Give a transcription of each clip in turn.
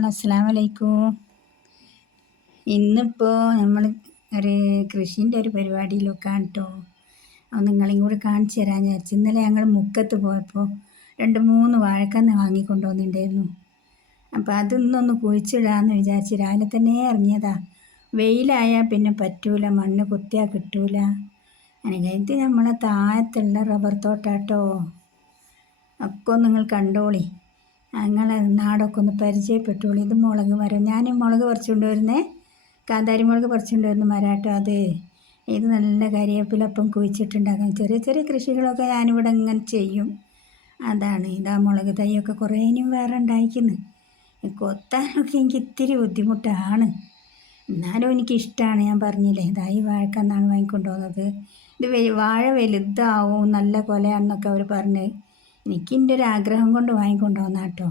അപ്പോൾ അസ്സലാമു അലൈക്കും. ഇന്നിപ്പോൾ നമ്മൾ ഒരു കൃഷീൻ്റെ ഒരു പരിപാടിയിലൊക്കെയാണ് കേട്ടോ. അത് നിങ്ങളെയും കൂടി കാണിച്ചു തരാൻ വിചാരിച്ചു. ഇന്നലെ ഞങ്ങൾ മുക്കത്ത് പോയപ്പോൾ 2-3 വാഴക്കന്ന് വാങ്ങിക്കൊണ്ടുവന്നിട്ടുണ്ടായിരുന്നു. അപ്പോൾ അതൊന്നൊന്ന് കുഴിച്ചിടാമെന്ന് വിചാരിച്ച് രാവിലെ തന്നെ ഇറങ്ങിയതാ. വെയിലായാൽ പിന്നെ പറ്റൂല, മണ്ണ് കുത്തിയാൽ കിട്ടൂല. അങ്ങനെ ഇത് നമ്മളെ താഴത്തുള്ള റബ്ബർ തോട്ടാട്ടോ. ഒക്കെ നിങ്ങൾ കണ്ടോളി, ഞങ്ങളെ നാടൊക്കെ ഒന്ന് പരിചയപ്പെട്ടോളൂ. ഇത് മുളക് മരം. ഞാൻ മുളക് പറിച്ചുകൊണ്ട് വരുന്നേ, കാന്താരി മുളക് പറിച്ചുകൊണ്ട് വരുന്ന മരാട്ടോ അത്. ഇത് നല്ല കരിവേപ്പിലപ്പം കുഴിച്ചിട്ടുണ്ടാക്കാം. ചെറിയ ചെറിയ കൃഷികളൊക്കെ ഞാനിവിടെ ഇങ്ങനെ ചെയ്യും. അതാണ് ഇതാ മുളക് തൈയൊക്കെ കുറേ ഇനിയും വേറെ ഉണ്ടായിരിക്കുന്നു. കൊത്താനൊക്കെ എനിക്ക് ഇത്തിരി ബുദ്ധിമുട്ടാണ്, എന്നാലും എനിക്കിഷ്ടമാണ്. ഞാൻ പറഞ്ഞില്ലേ, ഇതായി വാഴക്കന്നാണ് വാങ്ങിക്കൊണ്ട് പോകുന്നത്. ഇത് വാഴ വലുതാവും, നല്ല കൊലയാണെന്നൊക്കെ അവർ പറഞ്ഞ്. എനിക്കെൻ്റെ ഒരു ആഗ്രഹം കൊണ്ട് വാങ്ങിക്കൊണ്ട് പോകുന്ന കേട്ടോ.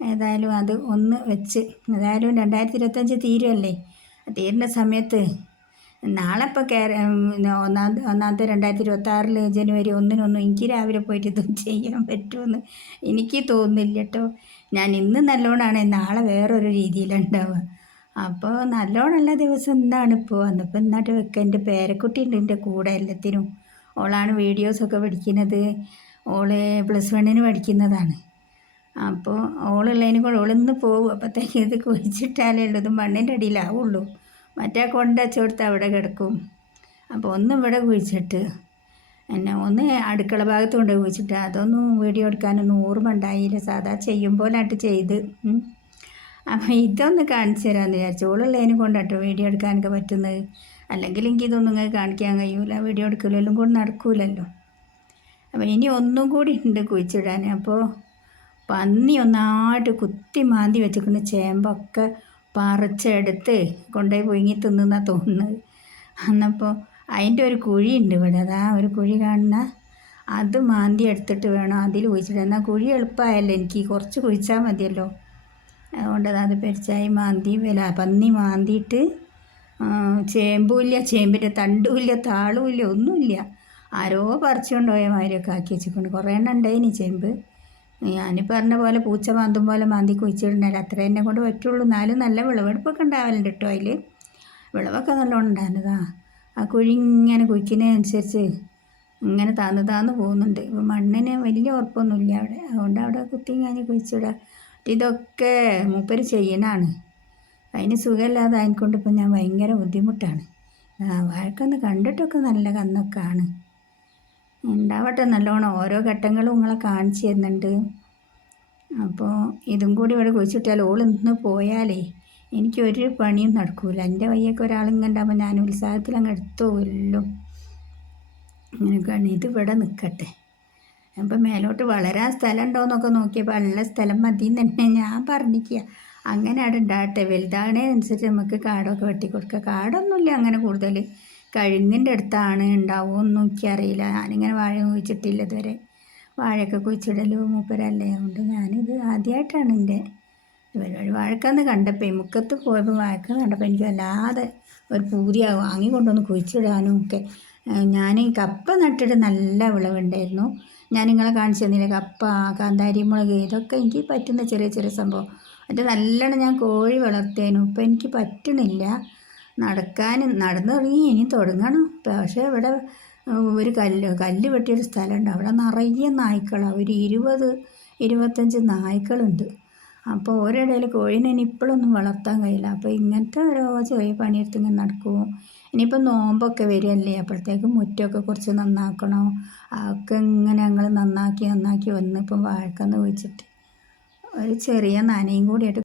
ഏതായാലും അത് ഒന്ന് വെച്ച്, ഏതായാലും 2025 തീരുമല്ലേ. തീരുന്ന സമയത്ത് നാളെ ഇപ്പോൾ ഒന്നാമത്തെ 2026 ജനുവരി 1 എനിക്ക് രാവിലെ പോയിട്ട് ഇത് ചെയ്യാൻ പറ്റുമെന്ന് എനിക്ക് തോന്നുന്നില്ല കേട്ടോ. ഞാൻ ഇന്ന് നല്ലോണമാണ്, നാളെ വേറൊരു രീതിയിലുണ്ടാവുക. അപ്പോൾ നല്ലോണമുള്ള ദിവസം ഇന്നാണിപ്പോൾ. വന്നപ്പോൾ ഇന്നാട്ട് വെക്കുക. എൻ്റെ പേരക്കുട്ടി ഉണ്ട് എൻ്റെ കൂടെ എല്ലാത്തിനും. ഓളാണ് വീഡിയോസൊക്കെ പഠിക്കുന്നത്. ഓള് +1 പഠിക്കുന്നതാണ്. അപ്പോൾ ഓളുള്ളതിനെ കൊണ്ട് ഓളിന്ന് പോകും. അപ്പോഴത്തേക്ക് ഇത് കുഴിച്ചിട്ടാലേ ഉള്ളൂ, ഇത് മണ്ണിൻ്റെ അടിയിലാവുള്ളൂ. മറ്റേ കൊണ്ടുവച്ചെടുത്ത് അവിടെ കിടക്കും. അപ്പോൾ ഒന്ന് ഇവിടെ കുഴിച്ചിട്ട് ഒന്ന് അടുക്കള ഭാഗത്ത് കൊണ്ട് കുഴിച്ചിട്ട് അതൊന്നും വീഡിയോ എടുക്കാനൊന്നും ഓർമ്മ ഉണ്ടായില്ല. സാധാ ചെയ്യുമ്പോഴായിട്ട് ചെയ്ത്. അപ്പോൾ ഇതൊന്ന് കാണിച്ചു തരാമെന്ന് വിചാരിച്ചു. ഓളുള്ളതിനെ കൊണ്ടാട്ടോ വീഡിയോ എടുക്കാനൊക്കെ പറ്റുന്നത്. അല്ലെങ്കിൽ എനിക്ക് ഇതൊന്നും ഇങ്ങനെ കാണിക്കാൻ കഴിയൂല, വീഡിയോ എടുക്കലെല്ലാം കൊണ്ട് നടക്കൂലല്ലോ. അപ്പോൾ ഇനി ഒന്നും കൂടി ഉണ്ട് കുഴിച്ചിടാൻ. അപ്പോൾ പന്നി ഒന്നായിട്ട് കുത്തി മാന്തി വെച്ചിട്ടുണ്ട്. ചേമ്പൊക്കെ പറിച്ചെടുത്ത് കൊണ്ടുപോയി പുഴുങ്ങി തിന്നുന്നാണ് തോന്നുന്നത്. അന്നപ്പോൾ അതിൻ്റെ ഒരു കുഴിയുണ്ട് ഇവിടെ, അതാ ഒരു കുഴി കാണുന്ന അത് മാന്തി എടുത്തിട്ട് വേണം അതിൽ കുഴിച്ചിടാൻ. എന്നാൽ കുഴി എളുപ്പമായല്ലോ, എനിക്ക് കുറച്ച് കുഴിച്ചാൽ മതിയല്ലോ. അതുകൊണ്ട് അത് പെരിച്ചായി പന്നി മാന്തിയിട്ട് ചേമ്പുമില്ല, ചേമ്പിൻ്റെ തണ്ടുമില്ല, താളുമില്ല, ഒന്നുമില്ല. ആരോ പറിച്ചുകൊണ്ട് പോയ മാതിരിയൊക്കെ ആക്കി വെച്ചിട്ടുണ്ട്. കുറേ എണ്ണം ഉണ്ടായിനി ചേമ്പ്. ഞാൻ പറഞ്ഞ പോലെ പൂച്ച മാന്തും പോലെ മാന്തി കുഴിച്ചിട്ടുണ്ടായില്ല. അത്ര എന്നെ കൊണ്ട് പറ്റുള്ളൂ. എന്നാലും നല്ല വിളവെടുപ്പൊക്കെ ഉണ്ടാവലുണ്ട് കേട്ടോ. അതിൽ വിളവൊക്കെ നല്ലോണം ഉണ്ടാകുന്നതാ. ആ കുഴി ഇങ്ങനെ കുഴിക്കുന്നതനുസരിച്ച് ഇങ്ങനെ താന്ന് പോകുന്നുണ്ട്. ഇപ്പോൾ മണ്ണിന് വലിയ ഉറപ്പൊന്നുമില്ല അവിടെ, അതുകൊണ്ട് അവിടെ കുത്തി ഞാൻ കുഴിച്ചിടാം. ഇതൊക്കെ മൂപ്പര് ചെയ്യണതാണ്. അതിന് സുഖമില്ലാതെ അതിനെക്കൊണ്ട് ഇപ്പം ഞാൻ ഭയങ്കര ബുദ്ധിമുട്ടാണ്. വാഴക്കന്ന് കണ്ടിട്ടൊക്കെ നല്ല കന്നൊക്കെയാണ്. ഉണ്ടാവട്ടെ നല്ലോണം. ഓരോ ഘട്ടങ്ങളും നിങ്ങളെ കാണിച്ചു തരുന്നുണ്ട്. അപ്പോൾ ഇതും കൂടി ഇവിടെ കുഴിച്ചിട്ടാൽ ഓളിന്ന് പോയാലേ എനിക്കൊരു പണിയും നടക്കൂല. എൻ്റെ വയ്യൊക്കെ ഒരാളിങ്ങനെ ഉണ്ടാകുമ്പോൾ ഞാൻ ഉത്സാഹത്തിൽ അങ്ങ് എടുത്തു പോകല്ലോ. അങ്ങനെയൊക്കെയാണ്. ഇത് ഇവിടെ നിൽക്കട്ടെ. അപ്പം മേലോട്ട് വളരാൻ സ്ഥലം ഉണ്ടോയെന്നൊക്കെ നോക്കിയപ്പോൾ ഉള്ള സ്ഥലം മതി എന്ന് തന്നെ ഞാൻ പറഞ്ഞിരിക്കുക. അങ്ങനെ അവിടെ ഉണ്ടാകട്ടെ. വലുതാകണേനനുസരിച്ച് നമുക്ക് കാടൊക്കെ വെട്ടിക്കൊടുക്കുക. കാടൊന്നുമില്ല അങ്ങനെ കൂടുതൽ. കഴുങ്ങിൻ്റെ അടുത്താണ്, ഉണ്ടാവുമെന്നൊന്നും എനിക്കറിയില്ല. ഞാനിങ്ങനെ വാഴ കുഴിച്ചിട്ടില്ല ഇതുവരെ. വാഴയൊക്കെ കുഴിച്ചിടൽ മൂപ്പരല്ലേ, അതുകൊണ്ട് ഞാനിത് ആദ്യമായിട്ടാണ് എൻ്റെ പരിപാടി. വാഴക്കന്ന് കണ്ടപ്പോൾ മുക്കത്ത് പോയപ്പോൾ വാഴക്കന്ന് കണ്ടപ്പോൾ എനിക്ക് വല്ലാതെ ഒരു പൂതിയാകും വാങ്ങിക്കൊണ്ടൊന്ന് കുഴിച്ചിടാനും ഒക്കെ. ഞാൻ കപ്പ നട്ടിട്ട് നല്ല വിളവുണ്ടായിരുന്നു. ഞാൻ നിങ്ങളെ കാണിച്ചു തന്നില്ലേ, കപ്പ, കാന്താരി മുളക്, ഇതൊക്കെ എനിക്ക് പറ്റുന്ന ചെറിയ ചെറിയ സംഭവം. അത് നല്ലോണം ഞാൻ കോഴി വളർത്തേനു. ഇപ്പം എനിക്ക് പറ്റണില്ല നടന്നു തുടങ്ങി, ഇനി തുടങ്ങണം. പക്ഷേ ഇവിടെ ഒരു കല്ല് വെട്ടിയൊരു സ്ഥലമുണ്ട്, അവിടെ നിറയെ നായ്ക്കളാണ്. ഒരു 20-25 നായ്ക്കളുണ്ട്. അപ്പോൾ ഒരിടയിൽ കോഴീനെ ഇപ്പോഴൊന്നും വളർത്താൻ കഴിയില്ല. അപ്പോൾ ഇങ്ങനത്തെ ഓരോ ചെറിയ പണിയെടുത്ത് ഇങ്ങനെ നടക്കും. ഇനിയിപ്പോൾ നോമ്പൊക്കെ വരികയല്ലേ, അപ്പോഴത്തേക്കും മുറ്റമൊക്കെ കുറച്ച് നന്നാക്കണം. അതൊക്കെ ഇങ്ങനെ ഞങ്ങൾ നന്നാക്കി വന്ന് ഇപ്പം വാഴക്കന്ന് കുഴിച്ചിട്ട് ഒരു ചെറിയ നനയും കൂടിയായിട്ട്